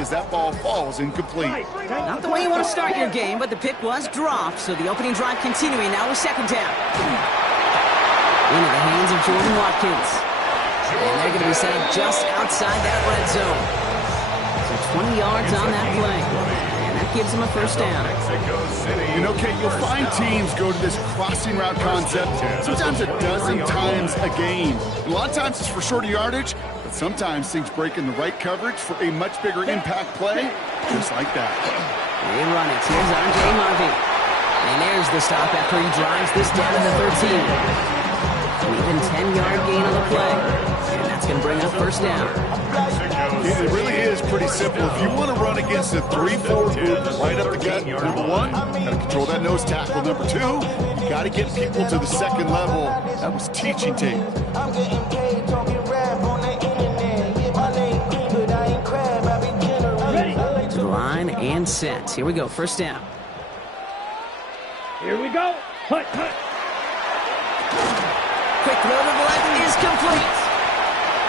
as that ball falls incomplete. Not the way you want to start your game, but the pick was dropped, so the opening drive continuing now with second down. Into the hands of Jordan Watkins. And they're going to be set up just outside that red zone. So 20 yards on that play. And that gives them a first down. You know, Kate, you'll find teams go to this crossing route concept sometimes a dozen times a game. A lot of times it's for shorter yardage, but sometimes things break in the right coverage for a much bigger impact play, just like that. They run it. Here's Andre Harvey. And there's the stop after he drives this down to the 13. Even 10-yard gain on the play. And that's going to bring up first down. It really is pretty simple. If you want to run against a 3-4 group right up the gut, number one, got to control that nose tackle. Number two, you got to get people to the second level. That was teaching tape. To the line and set. Here we go. First down. Here we go. Hut, hut. Quick throw to the left is complete.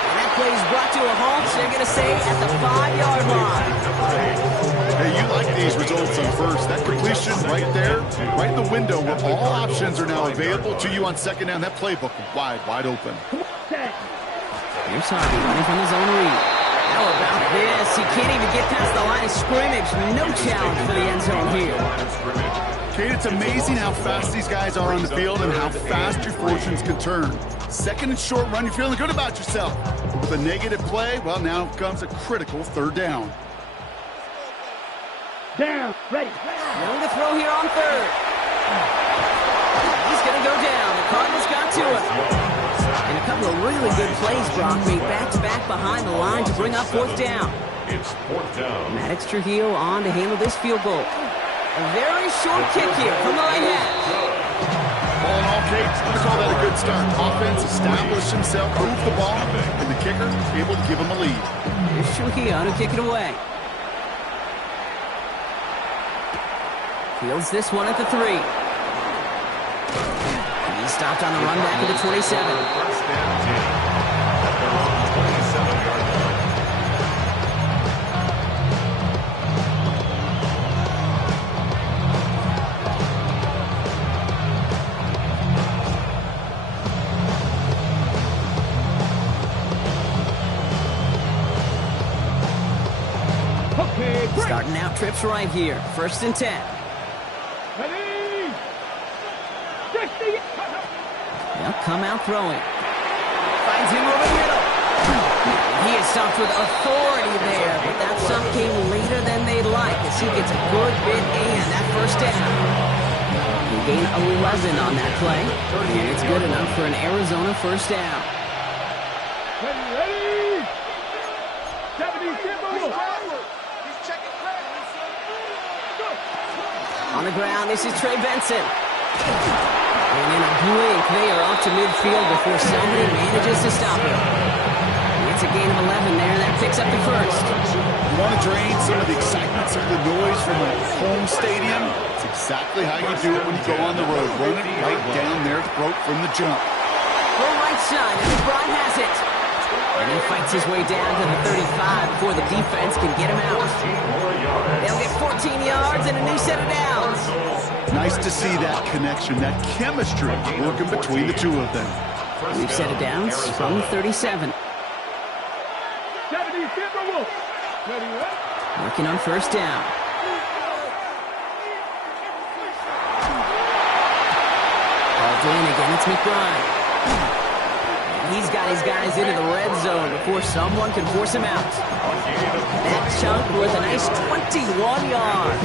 And that play is brought to a halt, so they're going to say at the 5-yard line. Hey, you like these results on first. That completion right there, right in the window where all options are now available to you on second down. That playbook wide open. Here's Harvey running from the zone read. How about this? He can't even get past the line of scrimmage. No challenge for the end zone here. Kate, it's amazing how fast these guys are on the field and how fast your fortunes can turn. Second and short run, you're feeling good about yourself. With a negative play, well, now comes a critical third down. Down, ready. Going to throw here on third. He's going to go down. The Cardinals got to him. And a couple of really good plays, Brock, made back-to-back behind the line to bring up fourth down. It's fourth down. Maddox Trujillo on to handle this field goal. A very short kick here from the right hash. All in all, Kate, I'm going to call that a good start. Offense established himself, moved the ball, and the kicker able to give him a lead. Here's Trujillo to kick it away. Fields this one at the 3. He stopped on the run back at the 27. First and 10. At their own 27-yard line. Starting out trips right here. First and 10. Ready. They'll come out throwing. Finds him over the middle. He is stopped with authority there, but that stop came later than they'd like as he gets a good bit and that first down. He gained 11 on that play, and it's good enough for an Arizona first down. Ready. 70 On the ground, this is Trey Benson. And in a blink, they are off to midfield before somebody manages to stop him. It's a gain of 11 there. That picks up the first. You want to drain some of the excitement, some of the noise from a home stadium? It's exactly how you do it when you go on the road. Run it right down their throat from the jump. Full right side, and McBride has it. And he fights his way down to the 35 before the defense can get him out. They'll get 14 yards and a new set of downs. Nice to see that connection, that chemistry working between the two of them. We've set of downs from the 37. 70 Timberwolves. Ready, ready. Working on first down. Balled in again, it's McBride. He's got his guys into the red zone before someone can force him out. That chunk with a nice 21 yards.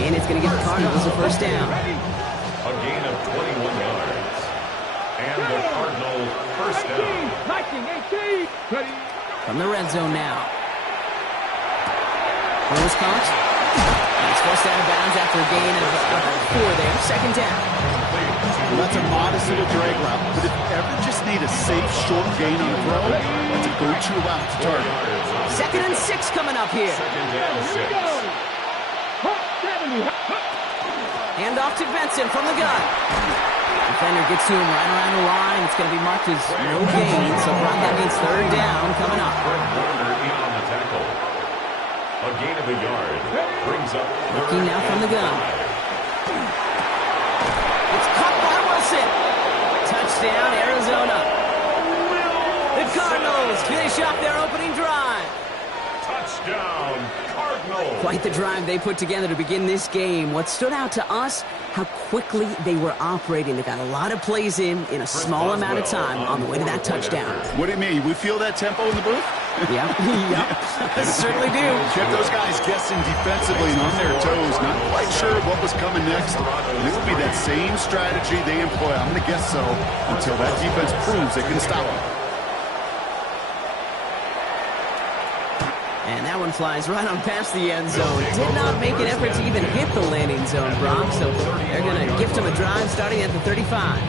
And it's going to give the Cardinals a first down. A gain of 21 yards. And the Cardinals first down. 19, 18. Ready. From the red zone now. Throws caught. He's forced out of bounds after a gain of 4 there. Second down. Well, that's a modest little drag route, but if you ever just need a safe, short gain on the throw, that's a go-to route to target. Second and 6 coming up here. Hand off to Benson from the gun. Defender gets to him right around the line. It's going to be marked as no gain, so Brock, that means third down coming up. On the tackle. A A gain of a yard. Brings up Looking now from the gun. It's caught by Wilson. Touchdown, Arizona. The Cardinals finish off their opening drive. touchdown, Cardinals. Quite the drive they put together to begin this game. What stood out to us, how quickly they were operating. They got a lot of plays in a small amount of time on the way to that touchdown. What do you mean? We feel that tempo in the booth? Yeah, yeah, certainly do. Kept those guys guessing defensively and on their toes, not quite sure what was coming next. And it will be that same strategy they employ, I'm going to guess so, until that defense proves they can stop them. And that one flies right on past the end zone. Did not make an effort to even hit the landing zone, Brock. So they're going to gift him a drive starting at the 35.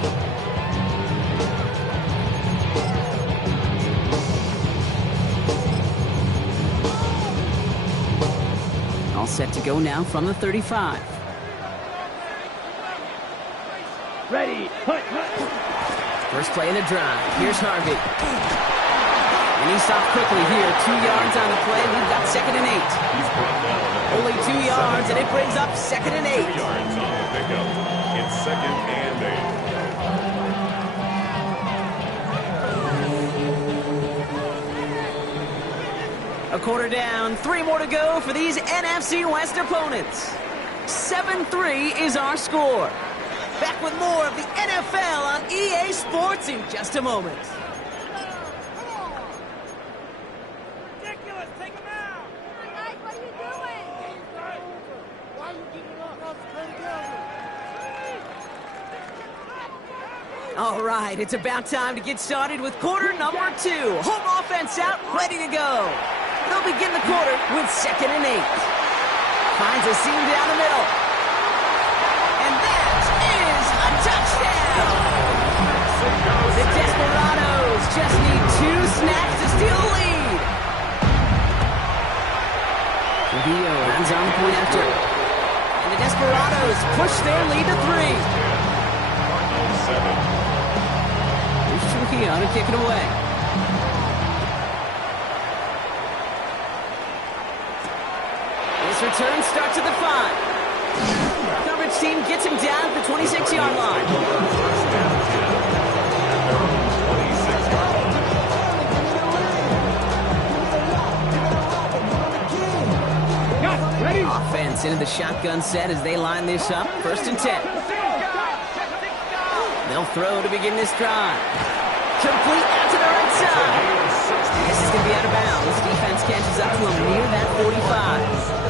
All set to go now from the 35. Ready. Hunt. First play of the drive. Here's Harvey. And he stopped quickly here. 2 yards on the play. We've got 2nd and 8. He's brought down Only 2 yards, and it brings up 2nd and 8. 2 yards on the pickup. It's 2nd and 8. A quarter down, 3 more to go for these NFC West opponents. 7-3 is our score. Back with more of the NFL on EA Sports in just a moment. Ridiculous! Take him out! Guys, what are you doing? Why are you keeping us together? All right, it's about time to get started with quarter number 2. Home offense out, ready to go. They'll begin the quarter with 2nd and 8. Finds a seam down the middle. And that is a touchdown! The Desperados just need 2 snaps to steal the lead. Trujillo runs on the point after. And the Desperados push their lead to 3. Cardinals 7. Here's Trujillo to kick it away. This return starts at the 5. Coverage team gets him down at the 26-yard line. First down 10. Their own 26-yard line. Got ready. Offense into the shotgun set as they line this up. 1st and 10. They'll throw to begin this drive. Complete out to the right side. This is going to be out of bounds. Defense catches up to him near that 45.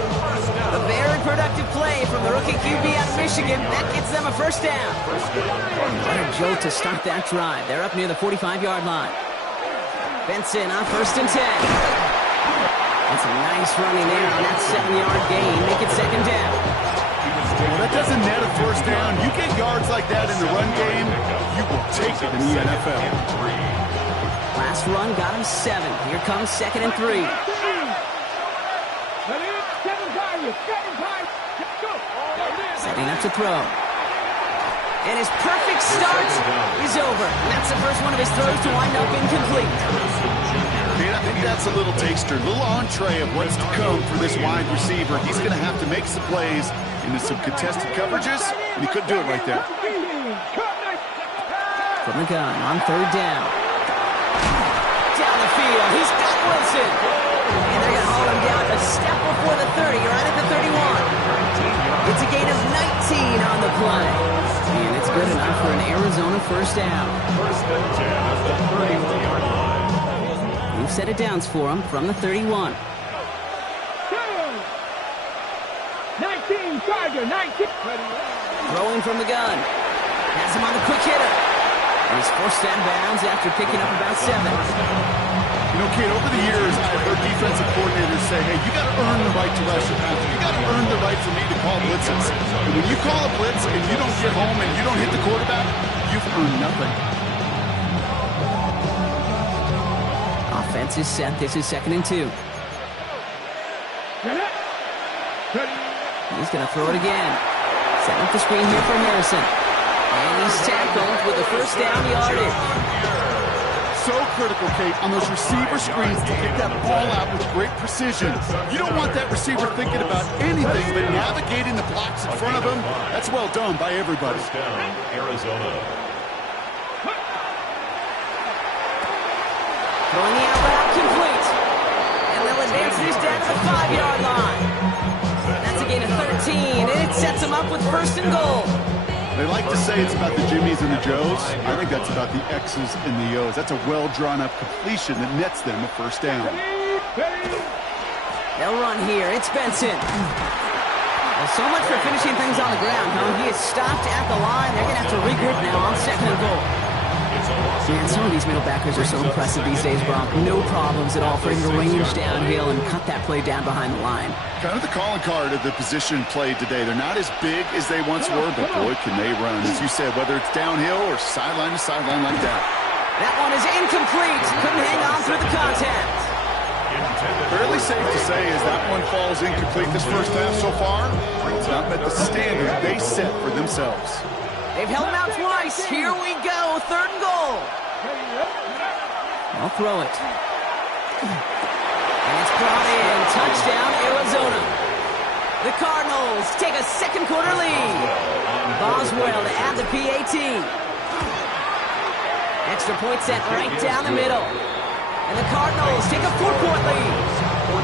A very productive play from the rookie QB out of Michigan. That gets them a 1st down. What a jolt to start that drive. They're up near the 45-yard line. Benson on 1st and 10. That's a nice running there on that 7-yard gain. Make it 2nd down. Well, that doesn't net a 1st down. You get yards like that in the run game, you will take it in the NFL. Last run got him 7. Here comes 2nd and 3. Ready. 7 times. Go. Setting up to throw. And his perfect start is over. And that's the first one of his throws to wind up incomplete. I think that's a little taster, a little entree of what's to come for this wide receiver. He's going to have to make some plays into some contested coverages, and he couldn't do it right there. From the gun on 3rd down. Down the field, he's got Wilson. And they're going to haul him down a step before the 30, right at the 31. It's a gain of 19 on the play. And it's good enough for an Arizona 1st down. 1st and 10 at the 31-yard line. We've set it downs for him from the 31. 19, Charger, 19. Throwing from the gun. Has him on the quick hitter. And he's forced out of bounds after picking up about 7. You know, Kate, over the years, I've heard defensive coordinators say, hey, you got to earn the right to rush your passer. You got to earn the right for me to call blitzes. And when you call a blitz and you don't get home and you don't hit the quarterback, you've earned nothing. Offense is set. This is 2nd and 2. He's going to throw it again. Set up the screen here for Harrison. And he's tackled with the 1st down yardage. So critical, Kate, on those receiver screens to get that ball out with great precision. You don't want that receiver receiver thinking about anything but navigating the blocks in front of him. That's well done by everybody. First down, Arizona. Throwing the out route complete. And they'll advance this down to the 5-yard line. That's a gain of 13, and it sets them up with first and goal. They like to say it's about the Jimmies and the Joes. I think that's about the X's and the O's. That's a well-drawn-up completion that nets them a first down. They'll run here. It's Benson. Well, so much for finishing things on the ground, huh? He is stopped at the line. They're going to have to regroup now on second and goal. Man, some of these middle backers are so impressive these days, Brock. No problems at all for him to range downhill and cut that play down behind the line. Kind of the calling card of the position played today. They're not as big as they once were, but boy, can they run. As you said, whether it's downhill or sideline to sideline like that. That one is incomplete. Couldn't hang on through the contact. Fairly safe to say as that one falls incomplete this first half so far, it's not met the standard they set for themselves. They've held him out twice. Here we go. Third and goal. I'll throw it. And it's brought in. Touchdown, Arizona. The Cardinals take a second quarter lead. Boswell to add the PAT. Extra point set right down the middle. And the Cardinals take a 4-point lead. 14.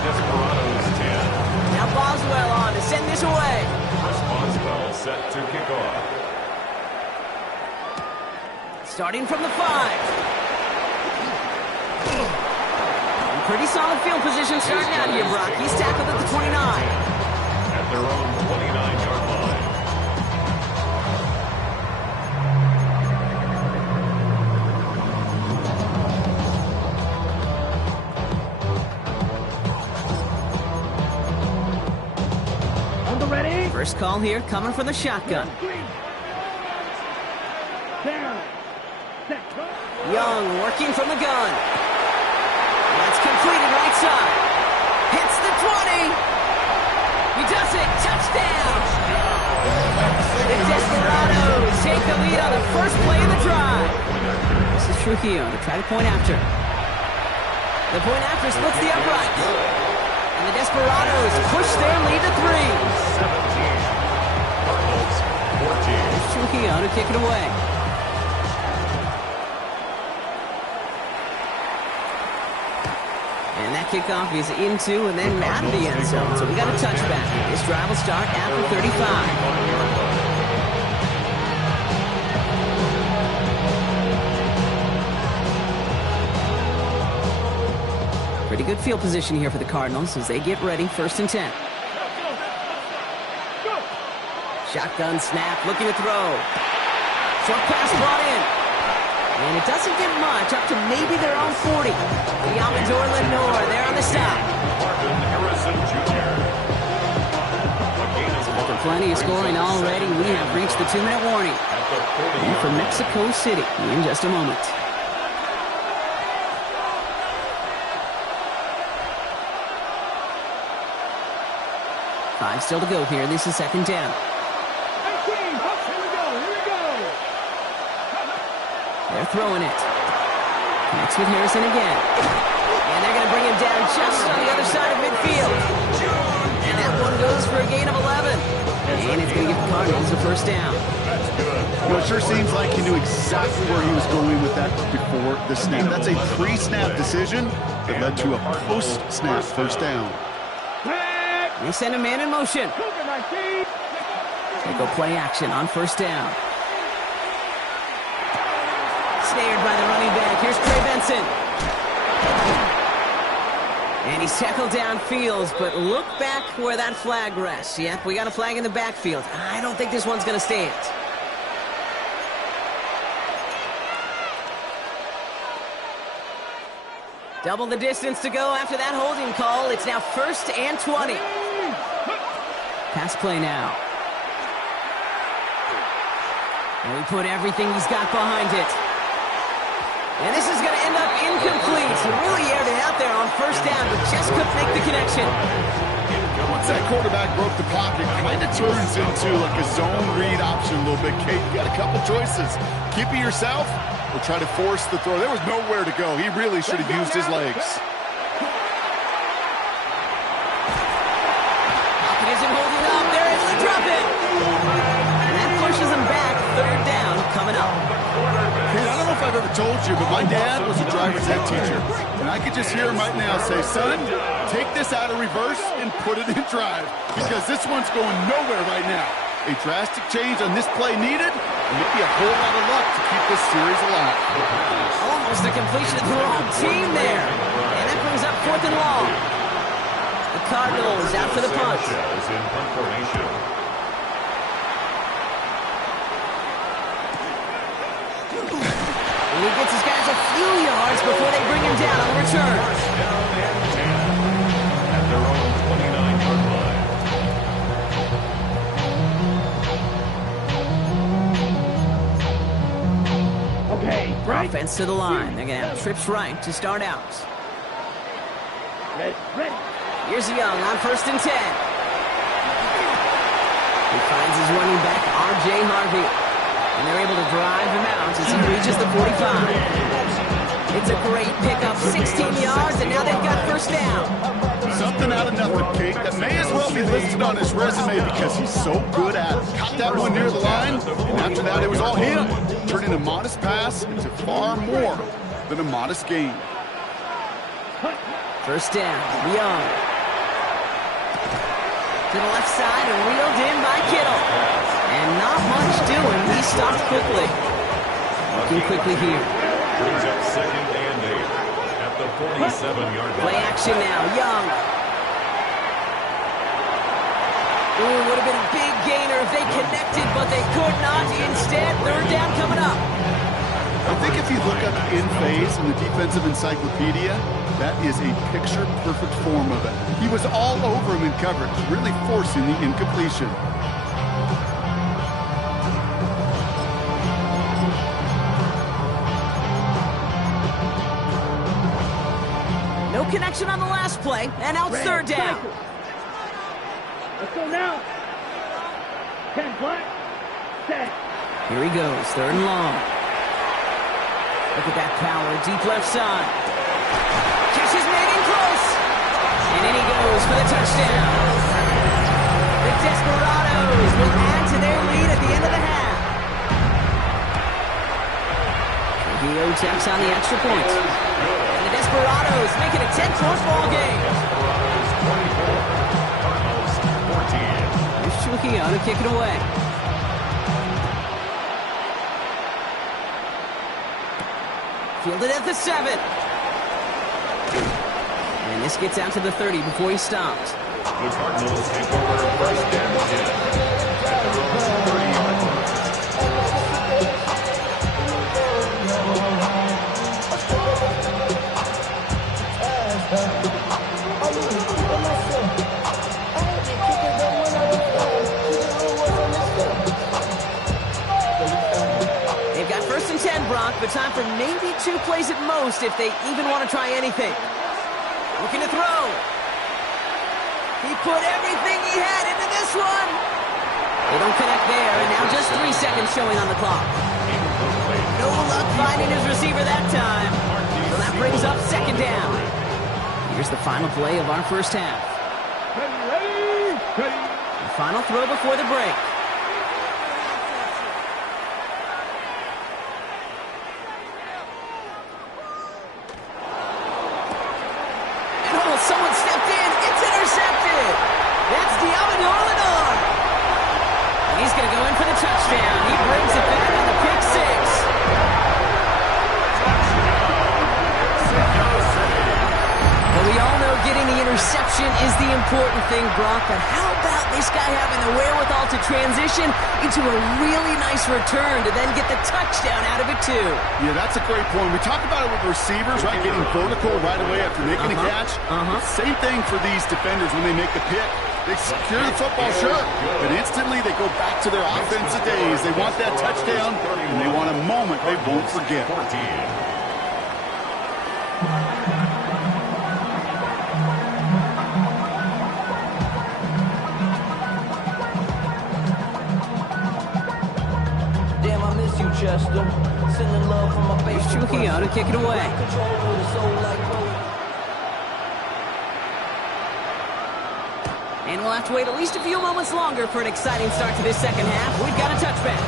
Desperados 10. Now Boswell on to send this away. Boswell set to kick off. Starting from the 5. Pretty solid field position starting out here, Brock. He's tackled at the 29. At their own 29-yard line. On the ready. First call here coming from the shotgun. Down. Set. Young working from the gun. That's completed right side. Hits the 20. He does it. Touchdown. The Desperados take the lead on the first play of the drive. This is Trujillo to try to point after. The point after splits the upright. And the Desperados push their lead to 3. 17. Cardinals 14. Trujillo to kick it away. And that kickoff is into and then out of the end zone. So we got a touchback. This drive will start after 35. Pretty good field position here for the Cardinals as they get ready. First and 10. Shotgun snap, looking to throw. Short pass brought in. And it doesn't get much, up to maybe their own 40. The Amador Lenore, there on the stop. Marvin Harrison Jr. After plenty of scoring already, we have reached the 2-minute warning. And from Mexico City in just a moment. Five still to go here. This is second down. 19. Here we go. Here we go. They're throwing it. Connects with Harrison again. And they're going to bring him down just on the other side of midfield. And that one goes for a gain of 11. And it's going to give the Cardinals a first down. Well, it sure seems like he knew exactly where he was going with that before the snap. That's a pre-snap decision that led to a post-snap first down. They send a man in motion. Cougar 19. They go play action on first down. Snared by the running back. Here's Trey Benson. And he's tackled downfield, but look back where that flag rests. Yep, we got a flag in the backfield. I don't think this one's going to stand. Double the distance to go after that holding call. It's now first and 20. Pass play now. And we put everything he's got behind it. And this is going to end up incomplete. He really aired it out there on first down, but just couldn't make the connection. Once that quarterback broke the pocket, kind of turns into like a zone read option a little bit. Kate, you got a couple choices. Keep it yourself or try to force the throw. There was nowhere to go. He really should have used his legs. now. Kate, I don't know if I've ever told you, but my dad was a driver's ed teacher. And I could just hear him right now say, son, take this out of reverse and put it in drive. Because this one's going nowhere right now. A drastic change on this play needed, and maybe a whole lot of luck to keep this series alive. Almost a completion of the wrong team there. And that brings up 4th and long. The Cardinals out for the punt. Is in punt formation. And he gets his guys a few yards before they bring him down on the return. First down and 10 at their own 29-yard line. Okay, right. Offense to the line. They're going to have trips right to start out. Ready. Here's Young on 1st and 10. He finds his running back, R.J. Harvey. And they're able to drive him out as he reaches the 45. It's a great pickup, 16 yards, and now they've got 1st down. Something out of nothing, Kate, that may as well be listed on his resume because he's so good at it. Caught that one near the line, and after that it was all him, turning a modest pass into far more than a modest gain. 1st down, Young. To the left side and wheeled in by Kittle. And not much doing. He stopped quickly. Looking quickly here. Brings up 2nd and 8 at the 47-yard line. Play action now. Young. Ooh, would have been a big gainer if they connected, but they could not. Instead, 3rd down coming up. I think if you look up in phase in the defensive encyclopedia, that is a picture-perfect form of it. He was all over him in coverage, really forcing the incompletion. No connection on the last play, and now it's 3rd down. Let's go now. 10 black. Set. Here he goes, 3rd and long. Look at that power, deep left side. Catch is made in close. And in he goes for the touchdown. The Desperados will add to their lead at the end of the half. Trujillo taps on the extra point. And the Desperados make it a 10-point ball game. Cardinals 14. Here's Trujillo to kick it away. Fielded at the 7. And this gets out to the 30 before he stops. The Cardinals take over 1st and 10 at their own 30-yard line. They've got 1st and 10, Brock, but time for maybe 2 plays at most if they even want to try anything. Looking to throw. He put everything he had into this one. They don't connect there, and now just 3 seconds showing on the clock. No luck finding his receiver that time. So that brings up 2nd down. Here's the final play of our 1st half. Ready. The final throw before the break. Someone stepped in. It's intercepted. That's Diablo Lenore. And he's going to go in for the touchdown. He brings it back on the pick 6. Well, we all know getting the interception is the important thing, Brock. But how about this guy having the wherewithal to transition into a really nice return to then get the touchdown out of it, too? Yeah, that's a great point. We talk about it with receivers, right? Getting vertical right away after making a catch. Same thing for these defenders when they make the pick. They secure the football sure, but instantly they go back to their offensive days. They want that touchdown, and they want a moment they won't forget. 14. Chester, sending love from my face. Trujillo to kick it away. And we'll have to wait at least a few moments longer for an exciting start to this 2nd half. We've got a touchback.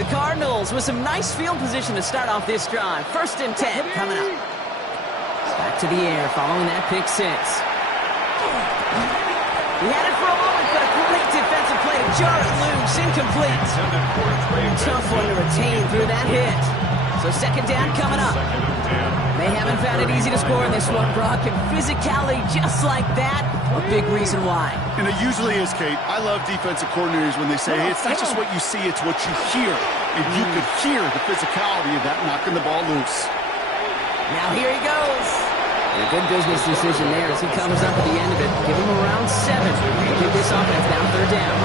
The Cardinals with some nice field position to start off this drive. 1st and 10 coming up. Back to the air following that pick 6. He had it for a moment, but a great defensive play to jar it loose, incomplete. Tough one to retain through that hit. So 2nd down coming up. They haven't found it easy to score in this one, Brock, and physicality just like that, a big reason why. And it usually is, Kate. I love defensive coordinators when they say, hey, it's not just what you see, it's what you hear. And you could hear the physicality of that knocking the ball loose. Now here he goes. And a good business decision there as he comes up at the end of it. Give him around 7. Give this offense now 3rd down.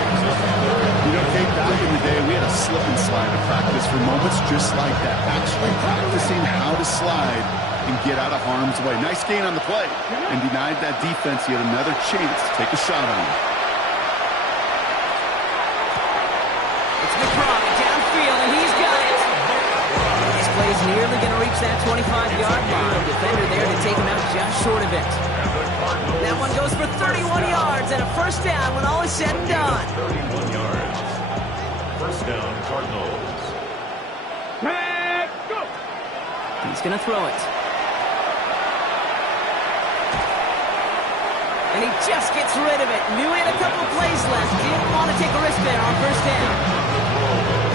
You know, Kate, back in the day, we had a slip and slide to practice for moments just like that. Actually practicing how to slide and get out of harm's way. Nice gain on the play and denied that defense yet another chance to take a shot on him. It's McBride downfield, and he's got it. This play's nearly going to reach that 25-yard line. Defender there to take him out just short of it. That one goes for 31 yards and a 1st down when all is said and done. 31 yards. 1st down, Cardinals. Go! He's going to throw it. And he just gets rid of it. Knew he had a couple of plays left. Didn't want to take a risk there on 1st down.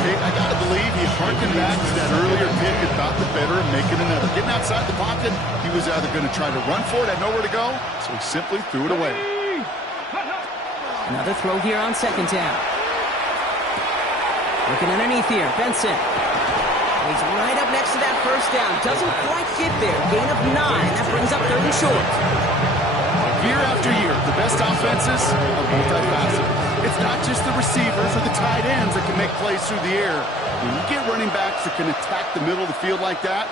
Kate, I got to believe he harkened back to that earlier pick and thought the better of making another. Getting outside the pocket, he was either going to try to run for it, had nowhere to go, so he simply threw it away. Another throw here on 2nd down. Looking underneath here, Benson. He's right up next to that 1st down. Doesn't quite get there. Gain of 9. That brings up 3rd and short. Year after year, the best offenses are multifaceted. It's not just the receivers or the tight ends that can make plays through the air. When you get running backs that can attack the middle of the field like that,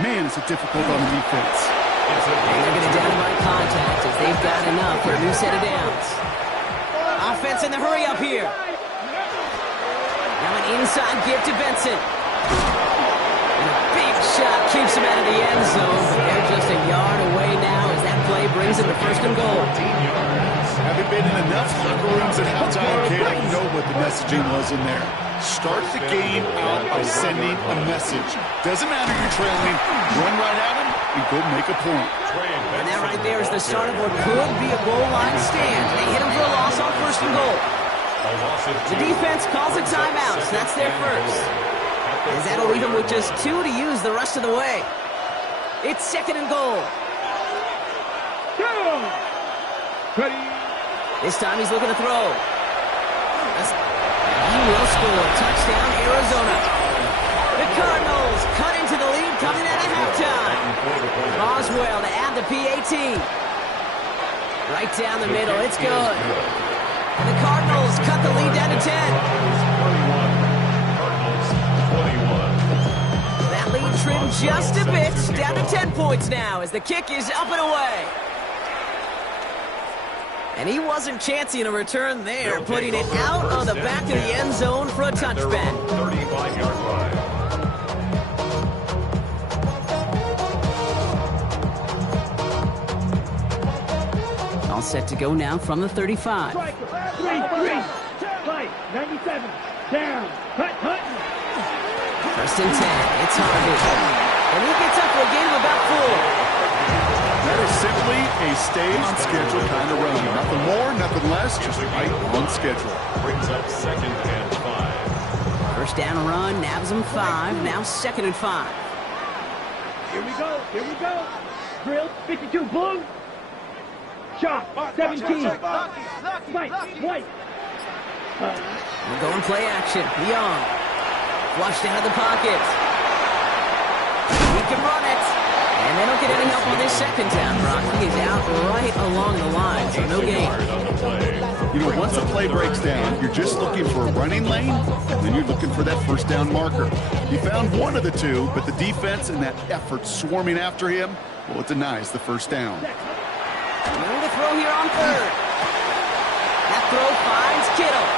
man, it's difficult on the defense. And they're going to down by contact as they've got enough for a new set of downs. Offense in the hurry up here. Now an inside give to Benson. And a big shot keeps him out of the end zone. They're just a yard away now as that play brings him to 1st and goal. Having been in enough locker rooms at halftime, Kate, I know what the messaging was in there. Start the game out by sending a message. Doesn't matter you're trailing, run right at him and go make a point. And that right there is the start of what could be a goal line stand. They hit him for a loss on 1st and goal. The defense calls a timeout, so that's their first. As that'll leave him with just 2 to use the rest of the way. It's 2nd and goal. Go! Ready? This time he's looking to throw. He will score. Touchdown, Arizona. The Cardinals cut into the lead coming out of halftime. Boswell to add the PAT. Right down the middle. It's good. And the Cardinals cut the lead down to 10. That lead trimmed just a bit. Down to 10 points now as the kick is up and away. And he wasn't chancing a return there, putting it out on the back of the end zone for a touchback. 35-yard line. All set to go now from the 35. Striker. 3-3. Fight. 97. Down. Hunt. 1st and 10. It's Harvey. And he gets up for a gain of about 4. That is simply a stay on schedule kind of run. Nothing more, nothing less, just right on schedule. Brings up 2nd and 5. 1st down run, nabs him 5. Now 2nd and 5. Here we go. Drill. 52. Blue. Shot. 17. Fight. White. We'll go and play action. Young. Flushed out of the pocket. He can run it. And they don't get any help on this 2nd down, Brock. He is out right along the line, so no gain. You know, once a play breaks down, you're just looking for a running lane, and then you're looking for that 1st down marker. You found one of the two, but the defense and that effort swarming after him, well, it denies the 1st down. Going to throw here on 3rd. That throw finds Kittle.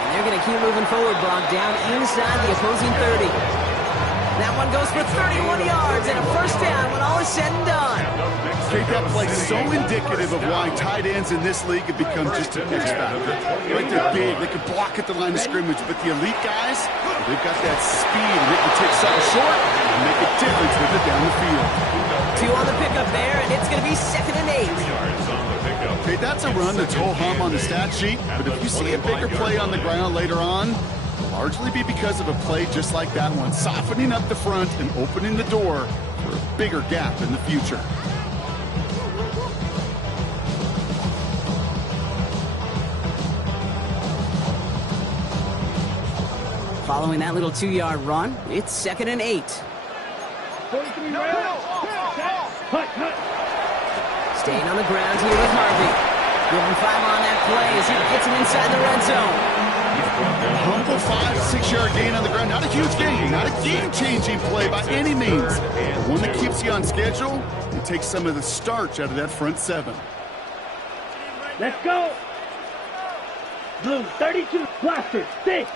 And they're going to keep moving forward, Brock, down inside the opposing 30. That one goes for 31 yards and a first down when all is said and done. Okay, that play so indicative of why tight ends in this league have become just an X factor. Right, they're big, they can block at the line of scrimmage, but the elite guys, they've got that speed, and they can take something short and make a difference with it down the field. 2 on the pickup there, and it's going to be 2nd and 8. Okay, that's a run that's ho-hum on the stat sheet, but if you see a bigger play on the ground later on, it'll largely be because of a play just like that one, softening up the front and opening the door for a bigger gap in the future. Following that little 2-yard run, it's 2nd and 8. 43 rounds. Hut. Staying on the ground here with Harvey. Give him 5 on that play as he gets him inside the red zone. Humble 5-6-yard gain on the ground. Not a huge gain, not a game-changing play by any means. But one that keeps you on schedule and takes some of the starch out of that front 7. Let's go. Blue, 32. Blaster, 6.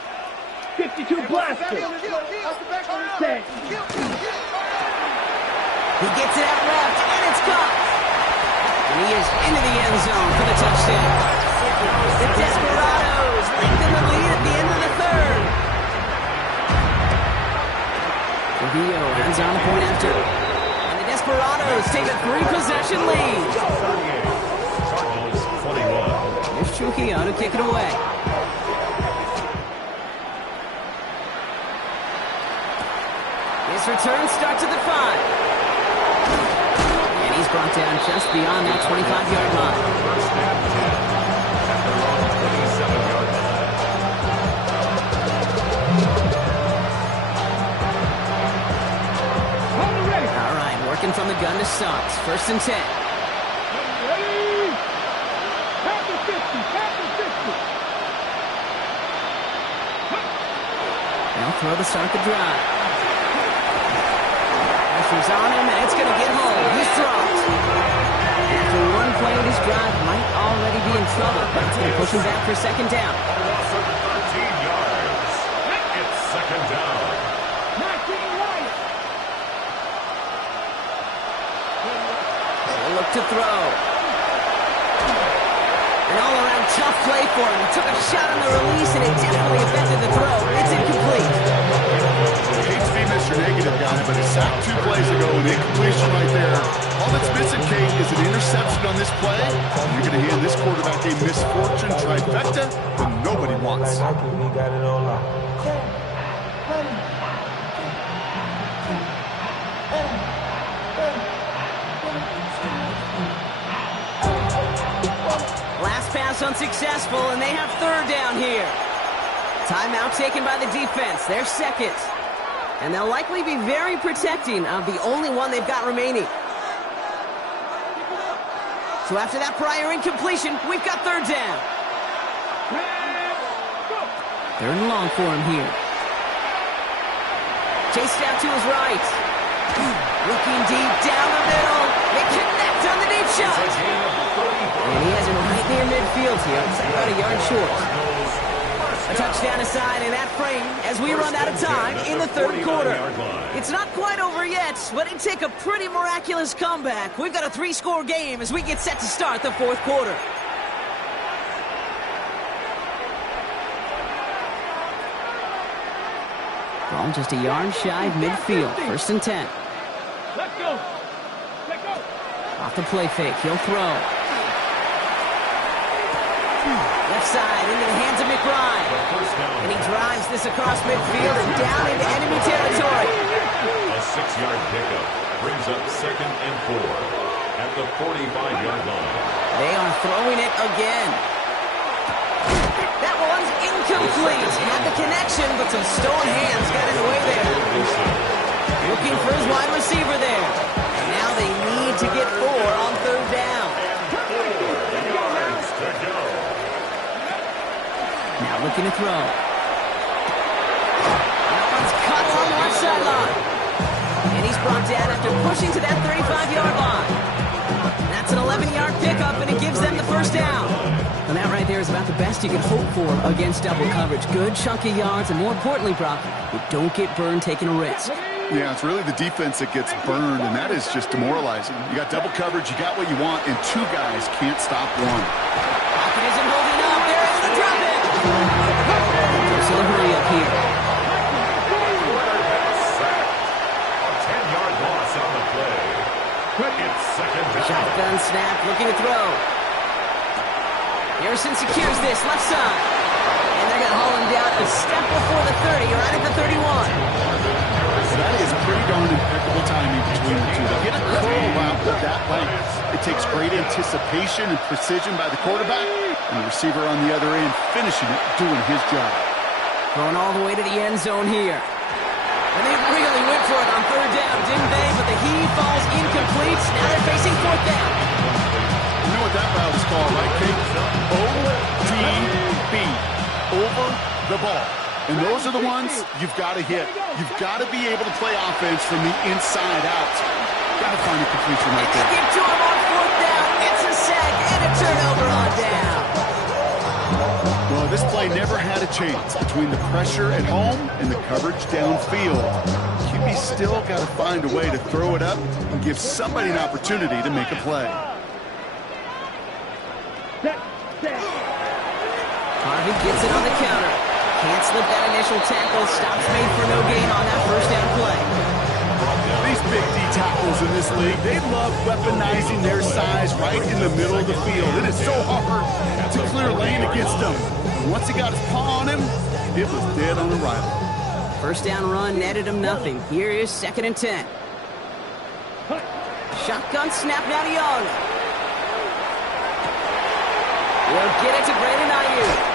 52 blaster. 6. He gets it out left, and it's caught. And he is into the end zone for the touchdown. The Desperados lengthen the lead at the end of the 3rd. Trujillo hands on the point after. And the Desperados take a 3-possession lead. Here's Trujillo to kick it away. His return starts at the 5. And he's brought down just beyond that 25-yard line. First and 10 at their own 27-yard line. All right, working from the gun to start. 1st and 10. Ready? Half the 50. They'll throw to start the drive. Pressure's on him, and it's going to get home. He's dropped. After one play of this drive, might already be in trouble, but it's going to push him back for 2nd down. Loss of 13 yards. It's 2nd down. He'll look to throw. An all-around tough play for him. He took a shot on the release, and it definitely affected the throw. It's incomplete. I hate to be Mr. Negative guy, but he sacked 2 plays ago, an incompletion right there. All that's missing, Kate, is an interception on this play. You're going to hand this quarterback a misfortune trifecta that nobody wants. We got it all out. Last pass unsuccessful, and they have 3rd down here. Timeout taken by the defense. They're 2nd. And they'll likely be very protecting of the only one they've got remaining. So after that prior incompletion, we've got 3rd down. 3rd and long for him here. Chased out to his right. Looking deep down the middle. They connect on the deep shot. And he has him right near midfield here. It's about a yard short. A touchdown aside in that frame as we run out of time in the 3rd quarter. It's not quite over yet, but it'd take a pretty miraculous comeback. We've got a 3-score game as we get set to start the 4th quarter. Ball just a yard shy of midfield. 1st and 10. Let's go. Off the play fake, he'll throw. Left side into the hands of McBride. And he drives this across midfield and down into enemy territory. A 6-yard pickup brings up 2nd and 4 at the 45-yard line. They are throwing it again. That one's incomplete. Had the connection, but some stone hands got in the way there. Looking for his wide receiver there. And now they need to get 4 on 3rd down. Now looking to throw. That one's cut along the left sideline. And he's brought down after pushing to that 35-yard line. That's an 11-yard pickup, and it gives them the 1st down. And that right there is about the best you can hope for against double coverage. Good chunky yards, and more importantly, Brock, you don't get burned taking a risk. Yeah, it's really the defense that gets burned, and that is just demoralizing. You got double coverage, you got what you want, and two guys can't stop one. Pocket isn't holding up. They're able to drop it. So a hurry up here. A 10-yard loss on the play. It's second down. Shotgun snap, looking to throw. Harrison secures this, left side. And they're going to haul him down a step before the 30, right at the 31. That is pretty darn impeccable timing between the two. They get a curl route with that length. It takes great anticipation and precision by the quarterback, and the receiver on the other end finishing it, doing his job. Going all the way to the end zone here. And they really went for it on third down, didn't they? But the heave falls incomplete. Now they're facing fourth down. You know what that route is called, right, Kate? ODB. Over the ball. And those are the ones you've got to hit. You've got to be able to play offense from the inside out. Got to find a completion right there. Get to him on fourth down. It's a sack and a turnover on down. Well, this play never had a chance between the pressure at home and the coverage downfield. QB still got to find a way to throw it up and give somebody an opportunity to make a play. Harvey gets it on the counter. Can't slip that initial tackle. Stops made for no gain on that first down play. These big D tackles in this league, they love weaponizing their size right in the middle of the field. It is so hard to clear lane against them. Once he got his paw on him, it was dead on arrival. First down run netted him nothing. Here is 2nd and 10. Shotgun snap now to Young. Will get it to Brandon Ayuk.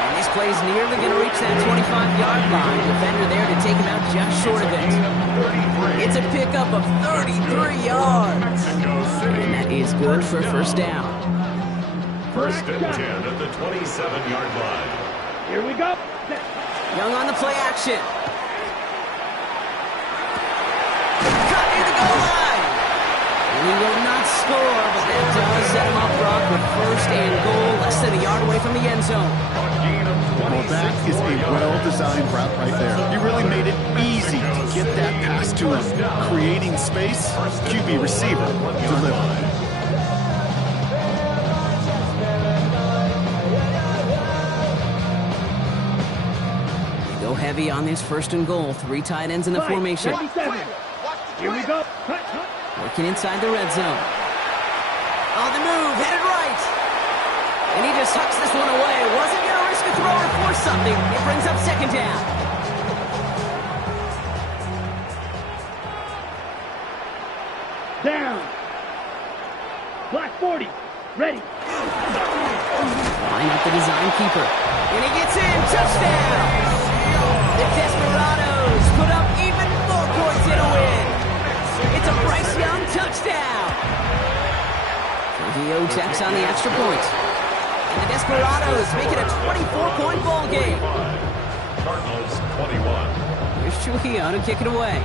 And this play's nearly going to reach that 25-yard line. Defender there to take him out just short of it. It's a pickup of 33 yards. And that is good for first down. First and 10 at the 27-yard line. Here we go. Young on the play action. Cut near the goal line. And he will not score, but that does set him up, Brock, with first and goal, less than a yard away from the end zone. Well, that is a well-designed route right there. He really made it easy to get that pass to him. Creating space, QB receiver delivered. Go heavy on this first and goal. 3 tight ends in the formation. 37. Here we go. Working inside the red zone. On the move, headed right. And he just tucks this one away. Wasn't going to risk a throw or force something. It brings up 2nd down. Down. Black 40. Ready. Line up the design keeper. And he gets in. Touchdown. The Desperados put up even more points in a win. It's a Bryce Young touchdown. Trujillo checks on the extra point. And the Desperados make it a 24-point ball game. Cardinals 21. Here's Trujillo to kick it away.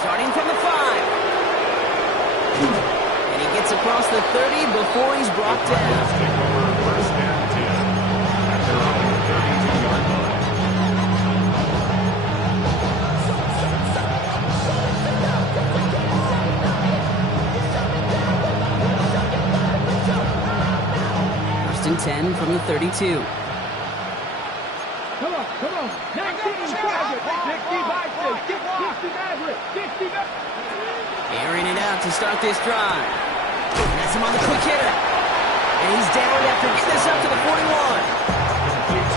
Starting from the 5. And he gets across the 30 before he's brought down. Take over first and 10 at their own 32-yard line. First and 10 from the 32. Come on. 19 Maverick. 60 Bison. 60 Maverick. 60 Maverick. Airing it out to start this drive. That's him on the quick hitter. And he's down after getting this up to the 41.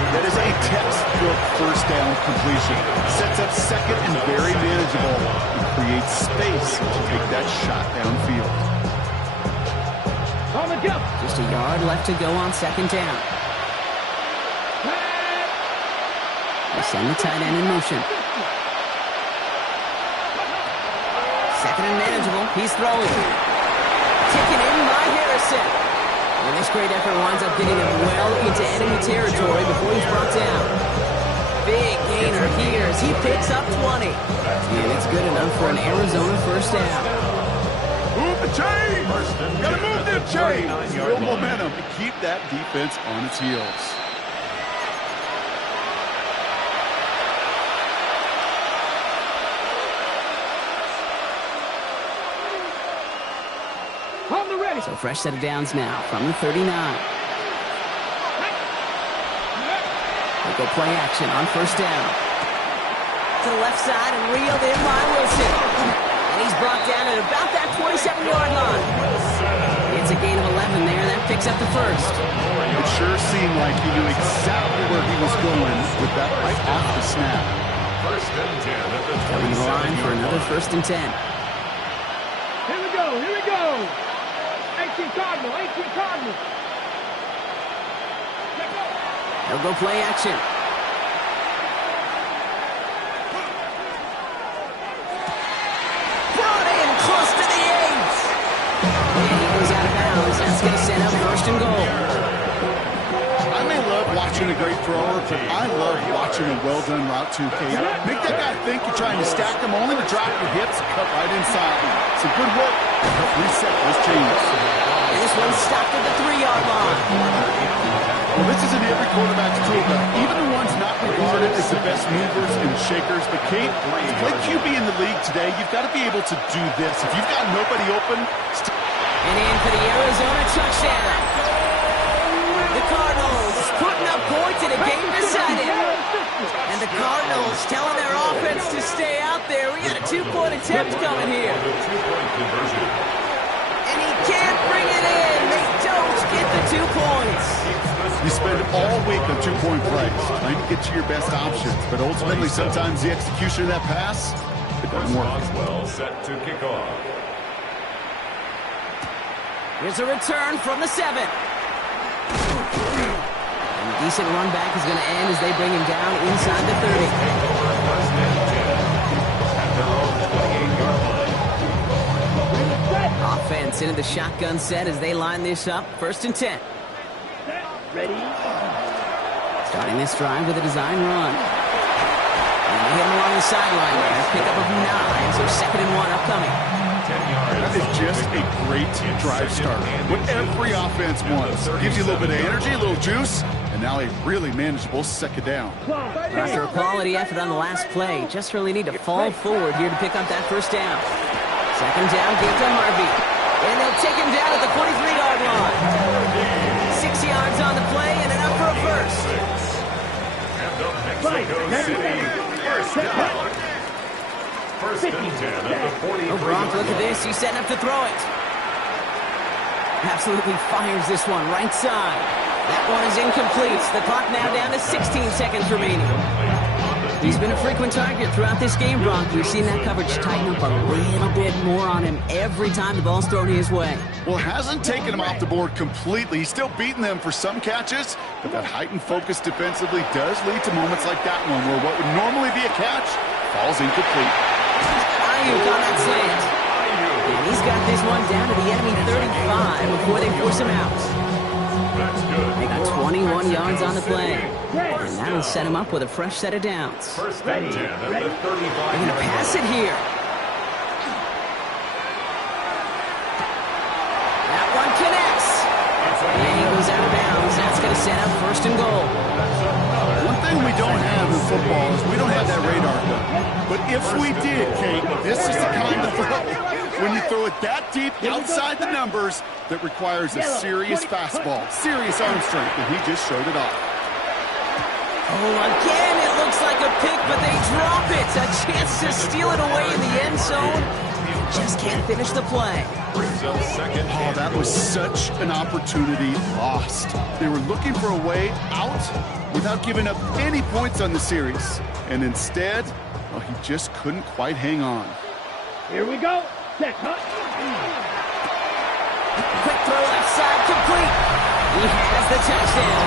That is a textbook first down completion. Sets up second and very manageable and creates space to take that shot downfield. On the jump. Just a yard left to go on 2nd down. They send the tight end in motion. 2nd and manageable. He's throwing. Taken in by Harrison. And this great effort winds up getting him well into enemy territory before he's brought down. Big gainer here as he picks up 20. And it's good enough for an Arizona first down. Move the chain! Gotta move them chains! Real momentum to keep that defense on its heels. So fresh set of downs now from the 39. They go play action on first down. To the left side and reeled in by Wilson. And he's brought down at about that 27-yard line. It's a gain of 11 there, and that picks up the first. It sure seemed like he knew exactly where he was going with that right off the snap. First and 10 at the Coming to the line for another first and 10. Here we go, here we go. 18 Cardinal, 18 Cardinal. They'll go play action. Brought in close to the 8. And he goes out of bounds. That's going to set up first and goal. I may love watching a great thrower, but I love watching a well-done route too, Kate. Make that guy think you're trying to stack him only to drop your hips and cut right inside. Some good work to help reset those chains. And this one's stopped at the 3-yard line. Well, this isn't every quarterback's tool belt, even the ones not regarded as the best movers and shakers. But, Kate, to play QB in the league today, you've got to be able to do this. If you've got nobody open... And in for the Arizona touchdown. The Cardinals putting up points in a game decided. And the Cardinals telling their offense to stay out there. We got a 2-point attempt coming here. The 2-point conversion. And he can't bring it in. They don't get the 2 points. You spend all week on 2-point plays, trying to get to your best options. But ultimately, sometimes the execution of that pass, it doesn't work. Boswell set to kick off. Here's a return from the 7. And a decent run back is going to end as they bring him down inside the 30. First and 10 at their own 28-yard line. Offense into the shotgun set as they line this up. First and 10. Ready? Starting this drive with a design run. And they hit him along the sideline there. Pickup of 9, so 2nd and 1 upcoming. 10 yards. That is just a great drive starter. What every offense wants. Gives you a little bit of energy, a little juice, and now a really manageable second down. After a quality effort on the last play, just really need to fall forward here to pick up that first down. Second down, give to Harvey. And they'll take him down at the 43-yard line. 6 yards on the play and enough for a first. And the Mexico City first down. First and 10 at the 43. Oh, Gronk, look at this. He's setting up to throw it. Absolutely fires this one right side. That one is incomplete. The clock now down to 16 seconds remaining. He's been a frequent target throughout this game, Gronk. We've seen that coverage tighten up a little bit more on him every time the ball's thrown his way. Well, hasn't taken him off the board completely. He's still beating them for some catches, but that heightened focus defensively does lead to moments like that one where what would normally be a catch falls incomplete. Ayuk on that slant. And he's got this one down to the enemy 35 before they force him out. That's good. They got 21 yards on the play. And that'll set him up with a fresh set of downs. First and 10 at the 35. They're going to pass it here. That one connects. And he goes out of bounds. That's going to set up first and goal. One thing we don't have in football is we don't have that radar gun. But if we did, Kate, this is the kind of throw when you throw it that deep outside the numbers that requires a serious fastball, serious arm strength, and he just showed it off. Oh, again, it looks like a pick, but they drop it. A chance to steal it away in the end zone. Just can't finish the play. Brings up second. Oh, that was such an opportunity lost. They were looking for a way out without giving up any points on the series. And instead, well, he just couldn't quite hang on. Here we go. Set, huh? Quick throw left side, complete. He has the touchdown.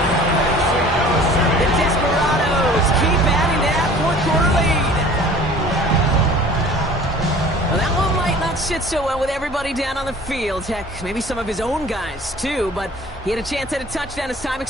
The Desperados keep adding to that fourth-quarter lead. Well, that one might not sit so well with everybody down on the field. Heck, maybe some of his own guys, too. But he had a chance at a touchdown as time expired.